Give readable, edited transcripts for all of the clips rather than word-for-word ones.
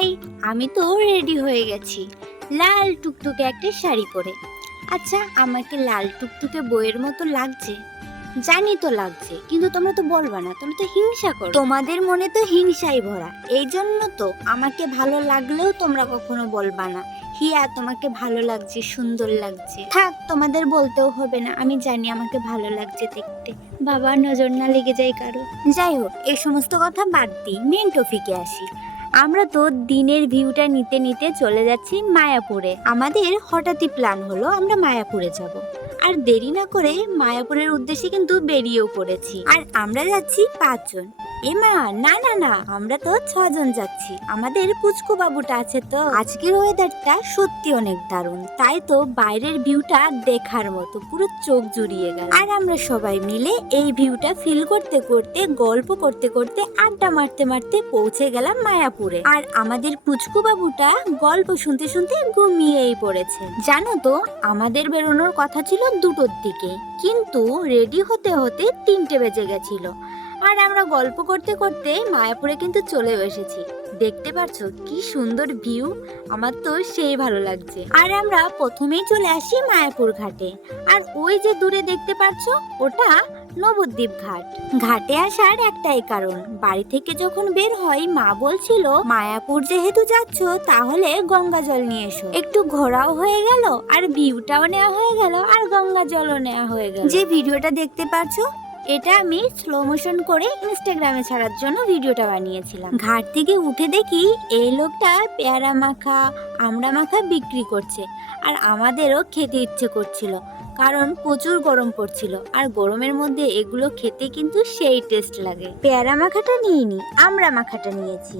High, আমি তো ready হয়ে গেছি লাল টুকটুকে একটা শাড়ি পরে। আচ্ছা, আমাকে লাল টুকটুকে বইয়ের মতো লাগছে? জানি তো লাগছে, কিন্তু তোমরা তো বলবা না, তোমরা তো হিংসা করো। তোমাদের মনে তো হিংসাই ভরা, এই জন্য তো আমাকে ভালো লাগলেও তোমরা কখনো বলবা না হিয়া তোমাকে ভালো লাগছে, সুন্দর লাগছে। থাক, তোমাদের বলতেও হবে না, আমি জানি আমাকে ভালো লাগছে দেখতে। বাবা, নজর না লেগে যায় কারো। যাই হোক, এই সমস্ত কথা বাদ দিই, মেন টপিকে আসি। আমরা তো দিনের ভিউটা নিতে নিতে চলে যাচ্ছি মায়াপুরে। আমাদের হঠাৎই প্ল্যান হলো আমরা মায়াপুরে যাব। আর দেরি না করে মায়াপুরের উদ্দেশ্যে কিন্তু বেরিয়েও পড়েছি। আর আমরা যাচ্ছি 5 জন। মা, না না না, আমরা তো 6 জন যাচ্ছি। আমাদের পুচকু বাবুটা আছে তো। আজকের ওয়েদারটা সত্যি অনেক দারুণ, তাই তো বাইরের ভিউটা দেখার মতো, পুরো চোখ জুড়িয়ে গেল। আর আমরা সবাই মিলে এই ভিউটা ফিল করতে করতে, গল্প করতে করতে, আড্ডা মারতে মারতে পৌঁছে গেলাম মায়াপুরে। আর আমাদের পুচকু বাবুটা গল্প শুনতে শুনতে ঘুমিয়েই পড়েছে। জানো তো, আমাদের বেরোনোর কথা ছিল 2টোর দিকে, কিন্তু রেডি হতে হতে 3টে বেজে গেছিল। আর আমরা গল্প করতে করতে মায়াপুরে কিন্তু চলে এসেছি। দেখতে পাচ্ছো কি সুন্দর ভিউ, আমার তো সেই ভালো লাগছে। আর আমরা প্রথমেই চলে আসি মায়াপুর ঘাটে। আর ওই যে দূরে দেখতে পাচ্ছো, ওটা নবদ্বীপ ঘাট। ঘাটে আসার একটাই কারণ, বাড়ি থেকে যখন বের হয় মা বলছিল মায়াপুর যেহেতু যাচ্ছ তাহলে গঙ্গা জল নিয়ে এসো। একটু ঘোরাও হয়ে গেল, আর ভিউটাও নেওয়া হয়ে গেল, আর গঙ্গা জলও নেওয়া হয়ে গেল। যে ভিডিওটা দেখতে পাচ্ছ, এটা আমি স্লো মোশন করে ইনস্টাগ্রামে ছাড়ার জন্য ভিডিওটা বানিয়েছিলাম। ঘাট থেকে উঠে দেখি এই লোকটা পেয়ারা মাখা, আমড়া মাখা বিক্রি করছে। আর আমাদেরও খেতে ইচ্ছে করছিল, কারণ প্রচুর গরম পড়ছিল। আর গরমের মধ্যে এগুলো খেতে কিন্তু সেই টেস্ট লাগে। পেয়ারা মাখাটা নিইনি, আমড়া মাখাটা নিয়েছি।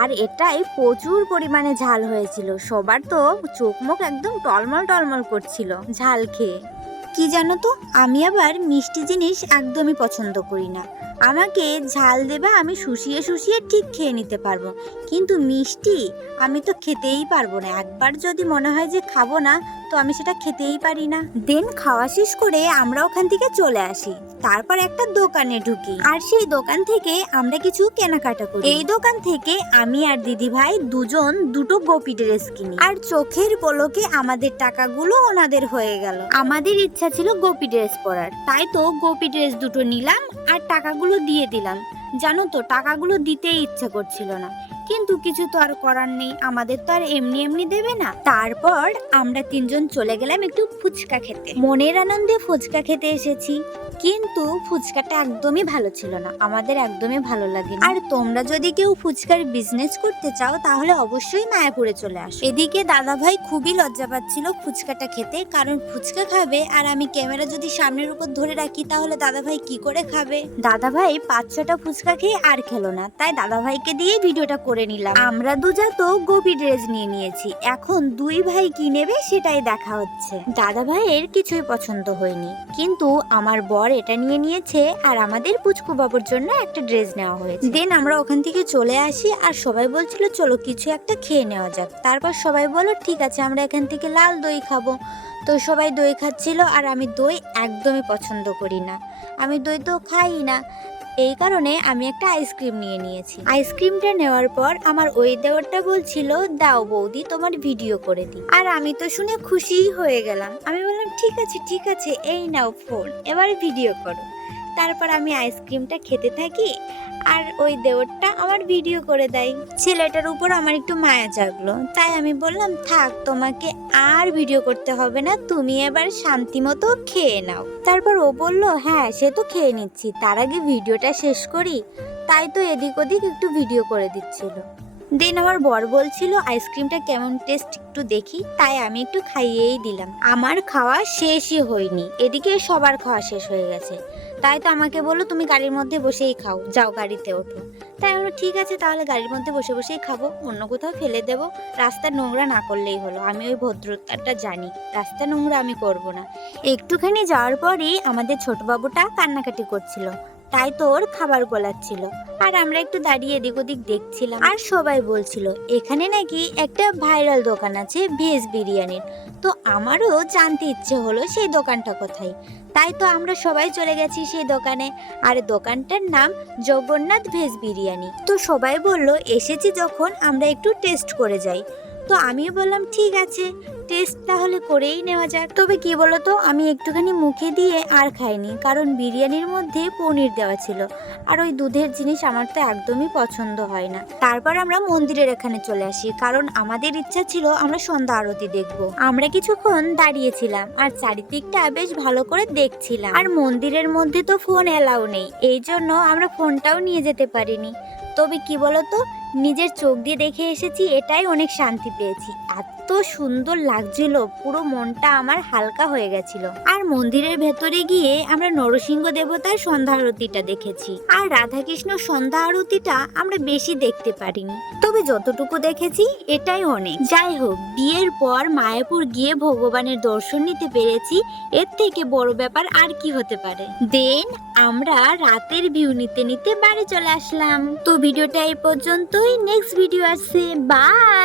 আর এটাই প্রচুর পরিমাণে ঝাল হয়েছিল, সবার তো চোখ মুখ একদম টলমল টলমল করছিল ঝাল খেয়ে। কি জানো তো, আমি আবার মিষ্টি জিনিস একদমই পছন্দ করি না। আমাকে ঝাল দেবে, আমি শুষিয়ে শুষিয়ে ঠিক খেয়ে নিতে পারবো, কিন্তু মিষ্টি আমি তো খেতেই পারবো না। একবার যদি মনে হয় যে খাবো না, তো আমি সেটা খেতেই পারি না। দেন খাওয়া শেষ করে আমরা ওখান থেকে চলে আসি। তারপর একটা দোকানে ঢুকি, আর সেই দোকান থেকে আমরা কিছু কেনাকাটা করি। এই দোকান থেকে আমি আর দিদি ভাই দুজন 2টো গোপী ড্রেস কিনি। আর চোখের পলকে আমাদের টাকাগুলো ওনাদের হয়ে গেল। আমাদের ইচ্ছা ছিল গোপী ড্রেস পরার, তাই তো গোপী ড্রেস 2টো নিলাম আর টাকাগুলো দিয়ে দিলাম। জানো তো, টাকাগুলো দিতেই ইচ্ছা করছিল না, কিন্তু কিছু তো আর করার নেই, আমাদের তো আর এমনি এমনি দেবে না। তারপর আমরা 3 জন চলে গেলাম একটু ফুচকা খেতে। মনের আনন্দে ফুচকা খেতে এসেছি, কিন্তু ফুচকাটা একদমই ভালো ছিল না, আমাদের একদমই ভালো লাগে। আর তোমরা যদি কেউ ফুচকার বিজনেস করতে চাও তাহলে অবশ্যই মায়াপুরে চলে আসো। এদিকে দাদা ভাই খুবই লজ্জা পাচ্ছিল ফুচকাটা খেতে, কারণ ফুচকা খাবে আর আমি ক্যামেরা যদি সামনের উপর ধরে রাখি তাহলে দাদা ভাই কি করে খাবে। দাদা ভাই 5-6টা ফুচকা খেয়ে আর খেলো না, তাই দাদা ভাইকে দিয়ে ভিডিওটা করে নিলাম। আমরা দুজা তো গোপী ড্রেস নিয়ে নিয়েছি, এখন 2 ভাই কি নেবে সেটাই দেখা হচ্ছে। দাদা ভাইয়ের কিছুই পছন্দ হয়নি, কিন্তু আমার বর এটা নিয়ে নিয়েছে, আর আমাদের পুচকু বাবুর জন্য একটা ড্রেস নেওয়া হয়েছে। দেন আমরা ওখান থেকে চলে আসি, আর সবাই বলছিল চলো কিছু একটা খেয়ে নেওয়া যাক। তারপর সবাই বলল ঠিক আছে, আমরা এখান থেকে লাল দই খাবো। তো সবাই দই খাচ্ছিল, আর আমি দই একদমই পছন্দ করি না, আমি দই তো খাই না। এই কারণে আমি একটা আইসক্রিম নিয়ে নিয়েছি। আইসক্রিমটা নেওয়ার পর আমার ওই দেওরটা বলছিল দাও বৌদি তোমার ভিডিও করে দিই। আর আমি তো শুনে খুশি হয়ে গেলাম, আমি বললাম ঠিক আছে ঠিক আছে, এই নাও ফোন, এবার ভিডিও করো। তারপর আমি আইসক্রিমটা খেতে থাকি, আর ওই দেওরটা আমার ভিডিও করে দেয়। ছেলেটার উপর আমার একটু মায়া জাগলো, তাই আমি বললাম থাক, তোমাকে আর ভিডিও করতে হবে না, তুমি এবার শান্তি মতো খেয়ে নাও। তারপর ও বলল হ্যাঁ সে তো খেয়ে নিচ্ছি, তার আগে ভিডিওটা শেষ করি, তাই তো এদিক ওদিক একটু ভিডিও করে দিচ্ছিল। দেন আমার বর বলছিল আইসক্রিমটা কেমন টেস্ট একটু দেখি, তাই আমি একটু খাইয়েই দিলাম। আমার খাওয়া শেষই হয়নি, এদিকে সবার খাওয়া শেষ হয়ে গেছে, তাই তো আমাকে বললো তুমি গাড়ির মধ্যে বসেই খাও, যাও গাড়িতে ওঠো। তাই আমি বললাম ঠিক আছে, তাহলে গাড়ির মধ্যে বসে বসেই খাবো, অন্য কোথাও ফেলে দেবো, রাস্তা নোংরা না করলেই হলো। আমি ওই ভদ্রতাটা জানি, রাস্তা নোংরা আমি করব না। একটুখানি যাওয়ার পরই আমাদের ছোট বাবুটা কান্নাকাটি করছিল, তাই তো ওর খাবার গোলাচ্ছিল, আর আমরা একটু দাঁড়িয়ে এদিক ওদিক দেখছিলাম। আর সবাই বলছিল এখানে নাকি একটা ভাইরাল দোকান আছে ভেজ বিরিয়ানির। তো আমারও জানতে ইচ্ছে হলো সেই দোকানটা কোথায়। তাই তো আমরা সবাই চলে গেছি সেই দোকানে। আর দোকানটার নাম জগন্নাথ ভেজ বিরিয়ানি। তো সবাই বলল এসেছি যখন আমরা একটু টেস্ট করে যাই। তো আমিও বললাম ঠিক আছে, টেস্ট তাহলে করেই নেওয়া যাক। তবে কি বলতো, আমি একটুখানি মুখে দিয়ে আর খাইনি, কারণ বিরিয়ানির মধ্যে পনির দেওয়া ছিল, আর ওই দুধের জিনিস আমার তো একদমই পছন্দ হয় না। তারপর আমরা মন্দিরের এখানে চলে আসি, কারণ আমাদের ইচ্ছা ছিল আমরা সন্ধ্যা আরতি দেখব। আমরা কিছুক্ষণ দাঁড়িয়েছিলাম আর চারিদিকটা বেশ ভালো করে দেখছিলাম। আর মন্দিরের মধ্যে তো ফোন এলাও নেই, এই জন্য আমরা ফোনটাও নিয়ে যেতে পারিনি। তবে কি বলতো, নিজের চোখ দিয়ে দেখে এসেছি, এটাই অনেক শান্তি পেয়েছি। এত সুন্দর লাগছিল, পুরো মনটা আমার হালকা হয়ে গেছিল। আর মন্দিরের ভেতরে গিয়ে আমরা নরসিংহ দেবতার সন্ধ্যা আরতিটা দেখেছি। আর রাধাকৃষ্ণ সন্ধ্যা আরতিটা আমরা বেশি দেখতে পারিনি, তবে যতটুকু দেখেছি এটাই অনেক। যাই হোক, বিয়ের পর মায়াপুর গিয়ে ভগবানের দর্শন নিতে পেরেছি, এর থেকে বড় ব্যাপার আর কি হতে পারে। দেন আমরা রাতের ভিউ নিতে নিতে বাড়ি চলে আসলাম। তো ভিডিওটা এই পর্যন্তই, নেক্সট ভিডিও আসছে, বাই।